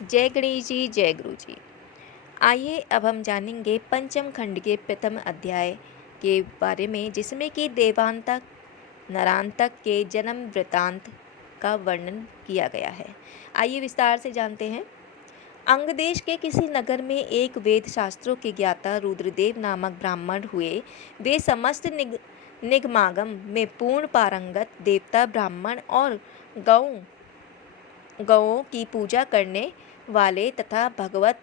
जय गणेश जी, जय गुरु जी। आइए अब हम जानेंगे पंचम खंड के प्रथम अध्याय के बारे में, जिसमें कि देवांतक नरांतक के जन्म वृतांत का वर्णन किया गया है। आइए विस्तार से जानते हैं। अंग देश के किसी नगर में एक वेद शास्त्रों के ज्ञाता रुद्रदेव नामक ब्राह्मण हुए। वे समस्त निगमागम में पूर्ण पारंगत देवता, ब्राह्मण और गौओं की पूजा करने वाले तथा भगवत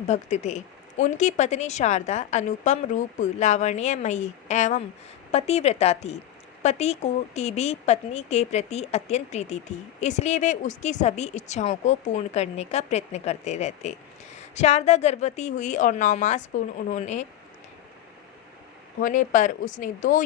भक्त थे। उनकी पत्नी शारदा अनुपम रूप, लावण्यमयी एवं पतिव्रता थी। पति को की भी पत्नी के प्रति अत्यंत प्रीति थी, इसलिए वे उसकी सभी इच्छाओं को पूर्ण करने का प्रयत्न करते रहते। शारदा गर्भवती हुई और 9 मास पूर्ण होने पर उसने 2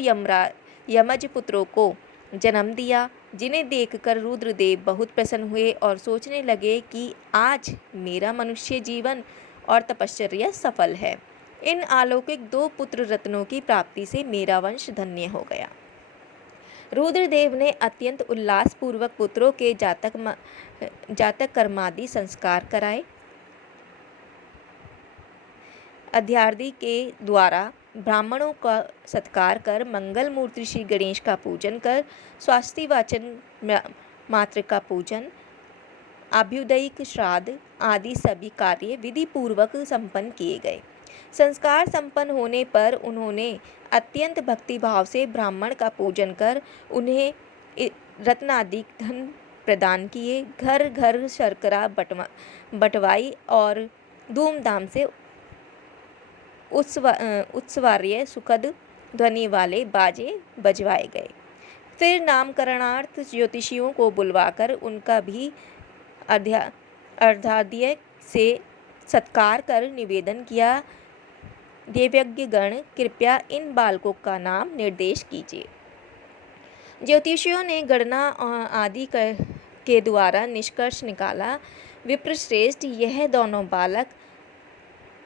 यमज पुत्रों को जन्म दिया, जिन्हें देखकर रुद्रदेव बहुत प्रसन्न हुए और सोचने लगे कि आज मेरा मनुष्य जीवन और तपश्चर्या सफल है। इन अलौकिक 2 पुत्र रत्नों की प्राप्ति से मेरा वंश धन्य हो गया। रुद्रदेव ने अत्यंत उल्लास पूर्वक पुत्रों के जातक कर्मादि संस्कार कराए। अध्यार्दी के द्वारा ब्राह्मणों का सत्कार कर, मंगल मूर्ति श्री गणेश का पूजन कर, स्वास्ति वाचन मात्र का पूजन, अभ्युदयिक श्राद्ध आदि सभी कार्य विधि पूर्वक संपन्न किए गए। संस्कार संपन्न होने पर उन्होंने अत्यंत भक्ति भाव से ब्राह्मण का पूजन कर उन्हें रत्नादि धन प्रदान किए। घर घर शर्करा बटवाई और धूमधाम से उत्सवार्य सुखद ध्वनि वाले बाजे बजवाए गए। फिर नामकरणार्थ ज्योतिषियों को बुलवाकर उनका भी अर्धाध्याय से सत्कार कर निवेदन किया, देवज्ञगण कृपया इन बालकों का नाम निर्देश कीजिए। ज्योतिषियों ने गणना आदि के द्वारा निष्कर्ष निकाला। विप्रश्रेष्ठ, यह दोनों बालक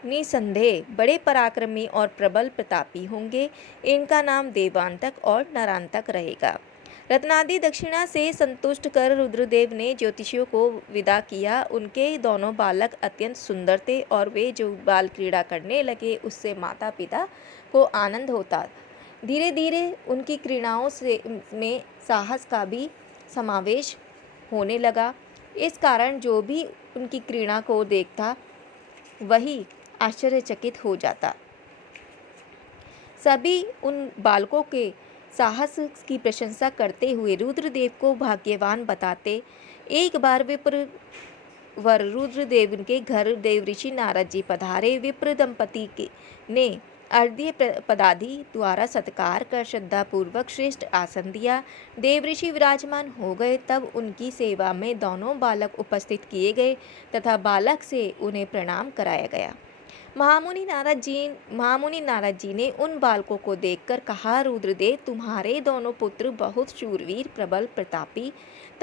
निसंदेह बड़े पराक्रमी और प्रबल प्रतापी होंगे। इनका नाम देवांतक और नरांतक रहेगा। रत्नादि दक्षिणा से संतुष्ट कर रुद्रदेव ने ज्योतिषियों को विदा किया। उनके दोनों बालक अत्यंत सुंदर थे और वे जो बाल क्रीड़ा करने लगे उससे माता पिता को आनंद होता। धीरे धीरे उनकी क्रीड़ाओं में साहस का भी समावेश होने लगा। इस कारण जो भी उनकी क्रीड़ा को देखता वही आश्चर्यचकित हो जाता। सभी उन बालकों के साहस की प्रशंसा करते हुए रुद्रदेव को भाग्यवान बताते। एक बार विप्र वर रुद्रदेव के घर देवऋषि नारद जी पधारे। विप्र दंपति ने अर्घ्य पदादि द्वारा सत्कार कर श्रद्धापूर्वक श्रेष्ठ आसन दिया। देवऋषि विराजमान हो गए। तब उनकी सेवा में दोनों बालक उपस्थित किए गए तथा बालक से उन्हें प्रणाम कराया गया। महामुनि नारद जी ने उन बालकों को देखकर कहा, रुद्रदेव, तुम्हारे दोनों पुत्र बहुत शूरवीर, प्रबल, प्रतापी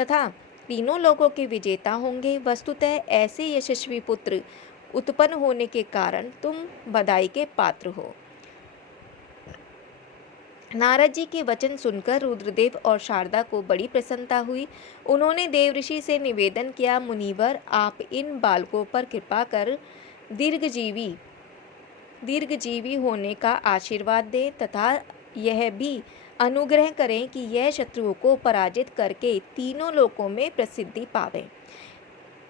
तथा तीनों लोगों के विजेता होंगे। वस्तुतः ऐसे यशस्वी पुत्र उत्पन्न होने के कारण तुम बधाई के पात्र हो। नारद जी के वचन सुनकर रुद्रदेव और शारदा को बड़ी प्रसन्नता हुई। उन्होंने देवऋषि से निवेदन किया, मुनिवर, आप इन बालकों पर कृपा कर दीर्घजीवी होने का आशीर्वाद दें तथा यह भी अनुग्रह करें कि यह शत्रुओं को पराजित करके तीनों लोकों में प्रसिद्धि पावे।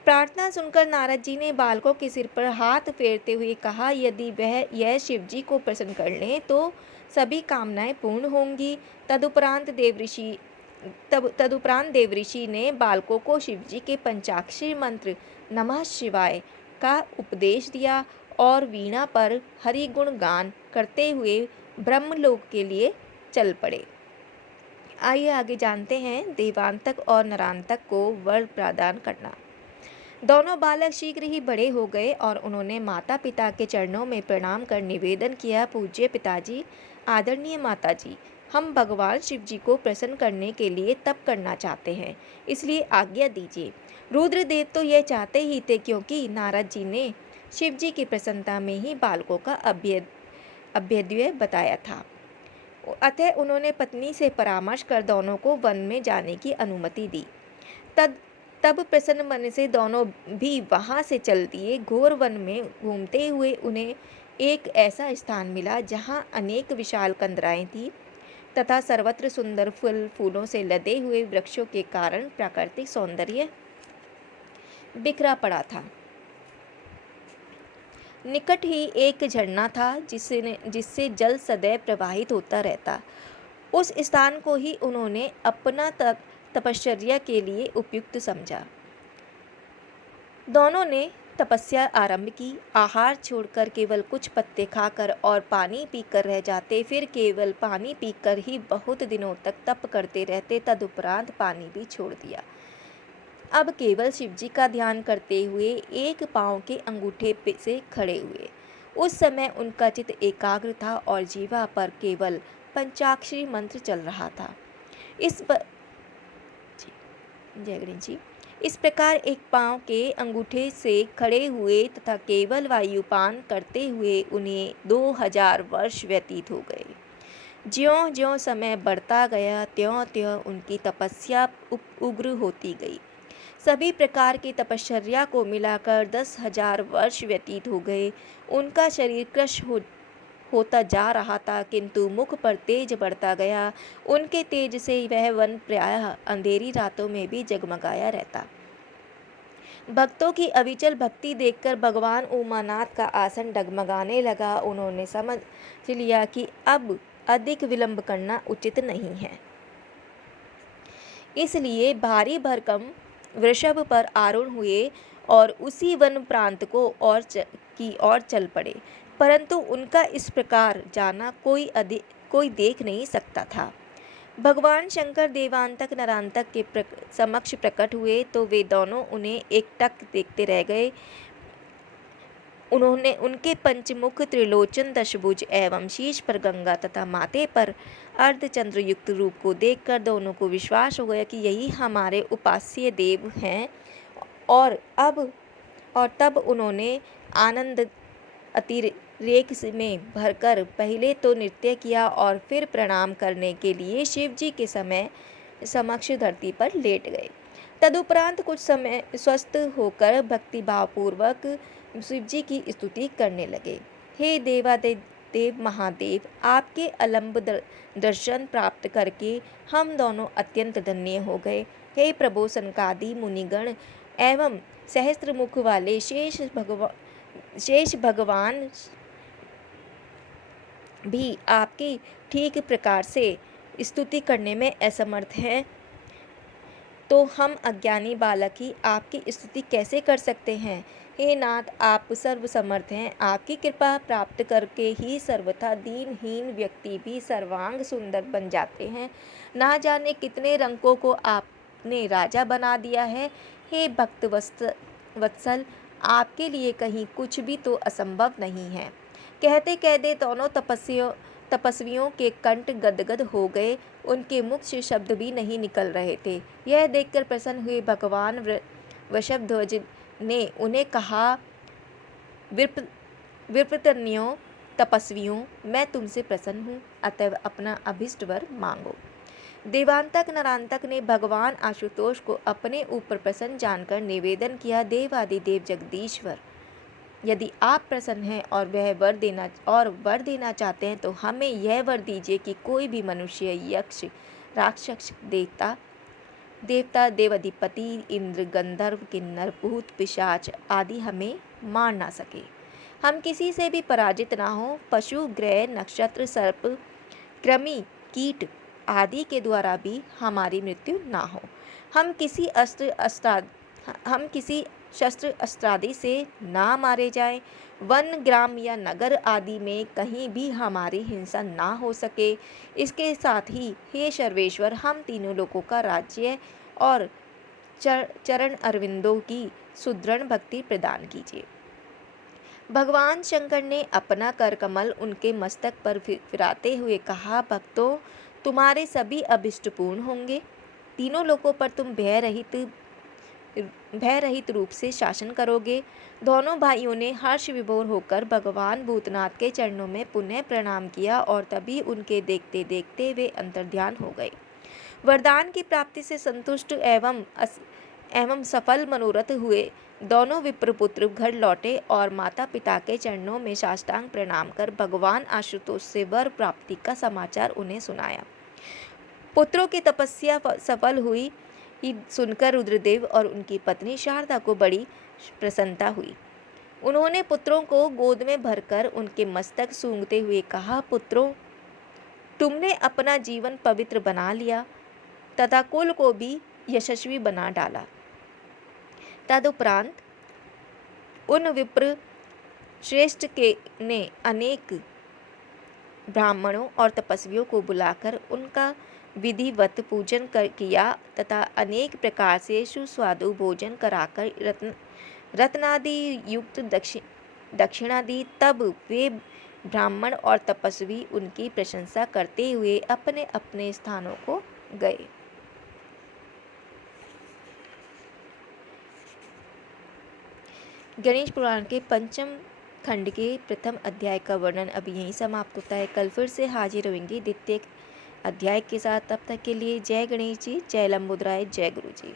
प्रार्थना सुनकर नारद जी ने बालकों के सिर पर हाथ फेरते हुए कहा, यदि वह यह शिव जी को प्रसन्न कर लें तो सभी कामनाएं पूर्ण होंगी। तदुपरांत देवऋषि ने बालकों को शिव जी के पंचाक्षरी मंत्र नमः शिवाय का उपदेश दिया और वीणा पर हरि गुण गान करते हुए ब्रह्मलोक के लिए चल पड़े। आइए आगे जानते हैं देवांतक और नरांतक को वर प्रदान करना। दोनों बालक शीघ्र ही बड़े हो गए और उन्होंने माता पिता के चरणों में प्रणाम कर निवेदन किया, पूज्य पिताजी, आदरणीय माताजी, हम भगवान शिव जी को प्रसन्न करने के लिए तप करना चाहते हैं, इसलिए आज्ञा दीजिए। रुद्रदेव तो यह चाहते ही थे, क्योंकि नारद जी ने शिव जी की प्रसन्नता में ही बालकों का अभ्युदय बताया था। अतः उन्होंने पत्नी से परामर्श कर दोनों को वन में जाने की अनुमति दी। तब प्रसन्न मन से दोनों भी वहां से चल दिए। घोर वन में घूमते हुए उन्हें एक ऐसा स्थान मिला जहां अनेक विशाल कंदराएं थी तथा सर्वत्र सुंदर फल फूलों से लदे हुए वृक्षों के कारण प्राकृतिक सौंदर्य बिखरा पड़ा था। निकट ही एक झरना था जिससे जल सदैव प्रवाहित होता रहता। उस स्थान को ही उन्होंने अपना तपश्चर्या के लिए उपयुक्त समझा। दोनों ने तपस्या आरंभ की। आहार छोड़कर केवल कुछ पत्ते खाकर और पानी पीकर रह जाते, फिर केवल पानी पीकर ही बहुत दिनों तक तप करते रहते। तदुपरांत पानी भी छोड़ दिया। अब केवल शिवजी का ध्यान करते हुए एक पांव के अंगूठे से खड़े हुए। उस समय उनका चित्त एकाग्र था और जीवा पर केवल पंचाक्षरी मंत्र चल रहा था। जय गणेश जी। इस प्रकार एक पांव के अंगूठे से खड़े हुए तथा केवल वायुपान करते हुए उन्हें 2000 वर्ष व्यतीत हो गए। ज्यों ज्यों समय बढ़ता गया त्यों त्यों उनकी तपस्या उग्र होती गई। सभी प्रकार की तपश्चर्या को मिलाकर 10,000 वर्ष व्यतीत हो गए। उनका शरीर कृश होता जा रहा था, किंतु मुख पर तेज बढ़ता गया। उनके तेज से वह वन प्रायः अंधेरी रातों में भी जगमगाया रहता। भक्तों की अविचल भक्ति देखकर भगवान उमानाथ का आसन डगमगाने लगा। उन्होंने समझ लिया कि अब अधिक विलंब करना उचित नहीं है, इसलिए भारी भरकम वृषभ पर आरूढ़ हुए और उसी वन प्रांत की ओर चल पड़े। परंतु उनका इस प्रकार जाना कोई देख नहीं सकता था। भगवान शंकर देवांतक नरांतक के समक्ष प्रकट हुए तो वे दोनों उन्हें एकटक देखते रह गए। उन्होंने उनके पंचमुख त्रिलोचन दशभुज एवं शीश पर गंगा तथा माथे पर अर्धचंद्र युक्त रूप को देखकर दोनों को विश्वास हो गया कि यही हमारे उपास्य देव हैं। और तब उन्होंने आनंद अतिरेक में भरकर पहले तो नृत्य किया और फिर प्रणाम करने के लिए शिवजी के समक्ष धरती पर लेट गए। तदुपरांत कुछ समय स्वस्थ होकर भक्तिभावपूर्वक शिवजी की स्तुति करने लगे। हे देवादिदेव महादेव, आपके अलंब दर्शन प्राप्त करके हम दोनों अत्यंत धन्य हो गए। हे प्रभु, सनकादि मुनिगण एवं सहस्त्र मुख वाले शेष भगवान भी आपकी ठीक प्रकार से स्तुति करने में असमर्थ हैं, तो हम अज्ञानी बालक ही आपकी स्तुति कैसे कर सकते हैं। हे नाथ, आप सर्वसमर्थ हैं। आपकी कृपा प्राप्त करके ही सर्वथा दीनहीन व्यक्ति भी सर्वांग सुंदर बन जाते हैं। ना जाने कितने रंकों को आपने राजा बना दिया है। हे भक्त वत्सल, आपके लिए कहीं कुछ भी तो असंभव नहीं है। कहते कहते दोनों तपस्वियों के कंठ गदगद हो गए। उनके मुख से शब्द भी नहीं निकल रहे थे। यह देखकर प्रसन्न हुए भगवान वृषभध्वज ने उन्हें कहा, विप्रतन्यों तपस्वियों, मैं तुमसे प्रसन्न हूँ, अतएव अपना अभिष्ट वर मांगो। देवांतक नरांतक ने भगवान आशुतोष को अपने ऊपर प्रसन्न जानकर निवेदन किया, देवादिदेव जगदीश्वर, यदि आप प्रसन्न हैं और वर देना चाहते हैं तो हमें यह वर दीजिए कि कोई भी मनुष्य, यक्ष, राक्षस, देवता, देवाधिपति, इंद्र, गंधर्व, किन्नर, भूत, पिशाच आदि हमें मार ना सके। हम किसी से भी पराजित ना हो। पशु, ग्रह, नक्षत्र, सर्प, कृमि, कीट आदि के द्वारा भी हमारी मृत्यु ना हो। हम किसी शस्त्र अस्त्रादि से ना मारे जाएं। वन, ग्राम या नगर आदि में कहीं भी हमारी हिंसा ना हो सके। इसके साथ ही हे सर्वेश्वर, हम तीनों लोगों का राज्य और चरण अरविंदों की सुदृढ़ भक्ति प्रदान कीजिए। भगवान शंकर ने अपना कर कमल उनके मस्तक पर फिराते हुए कहा, भक्तों, तुम्हारे सभी अभिष्ट पूर्ण होंगे। तीनों लोकों पर तुम भय रहित रूप से शासन करोगे। दोनों भाइयों ने हर्ष विभोर होकर भगवान भूतनाथ के चरणों में पुनः प्रणाम किया और तभी उनके देखते देखते वे अंतर्ध्यान हो गए। वरदान की प्राप्ति से संतुष्ट एवं सफल मनोरथ हुए। दोनों विप्रपुत्र घर लौटे और माता पिता के चरणों में साष्टांग प्रणाम कर भगवान आशुतोष से वर प्राप्ति का समाचार उन्हें सुनाया। पुत्रों की तपस्या सफल हुई ही सुनकर रुद्रदेव और उनकी पत्नी शारदा को बड़ी प्रसन्नता हुई। उन्होंने पुत्रों को गोद में भरकर उनके मस्तक सूंघते हुए कहा, पुत्रों, तुमने अपना जीवन पवित्र बना लिया तथा कुल को भी यशस्वी बना डाला। तदुपरांत उन विप्र श्रेष्ठ के ने अनेक ब्राह्मणों और तपस्वियों को बुलाकर उनका विधिवत पूजन किया तथा अनेक प्रकार से सुस्वादु भोजन कराकर रत्नादि युक्त दक्षिणा दी। तब वे ब्राह्मण और तपस्वी उनकी प्रशंसा करते हुए अपने अपने स्थानों को गए। गणेश पुराण के पंचम खंड के प्रथम अध्याय का वर्णन अभी यहीं समाप्त होता है। कल फिर से हाजिर होंगे द्वितीय अध्याय के साथ। तब तक के लिए जय गणेश जी, जय लंबोदराय, जय गुरु जी।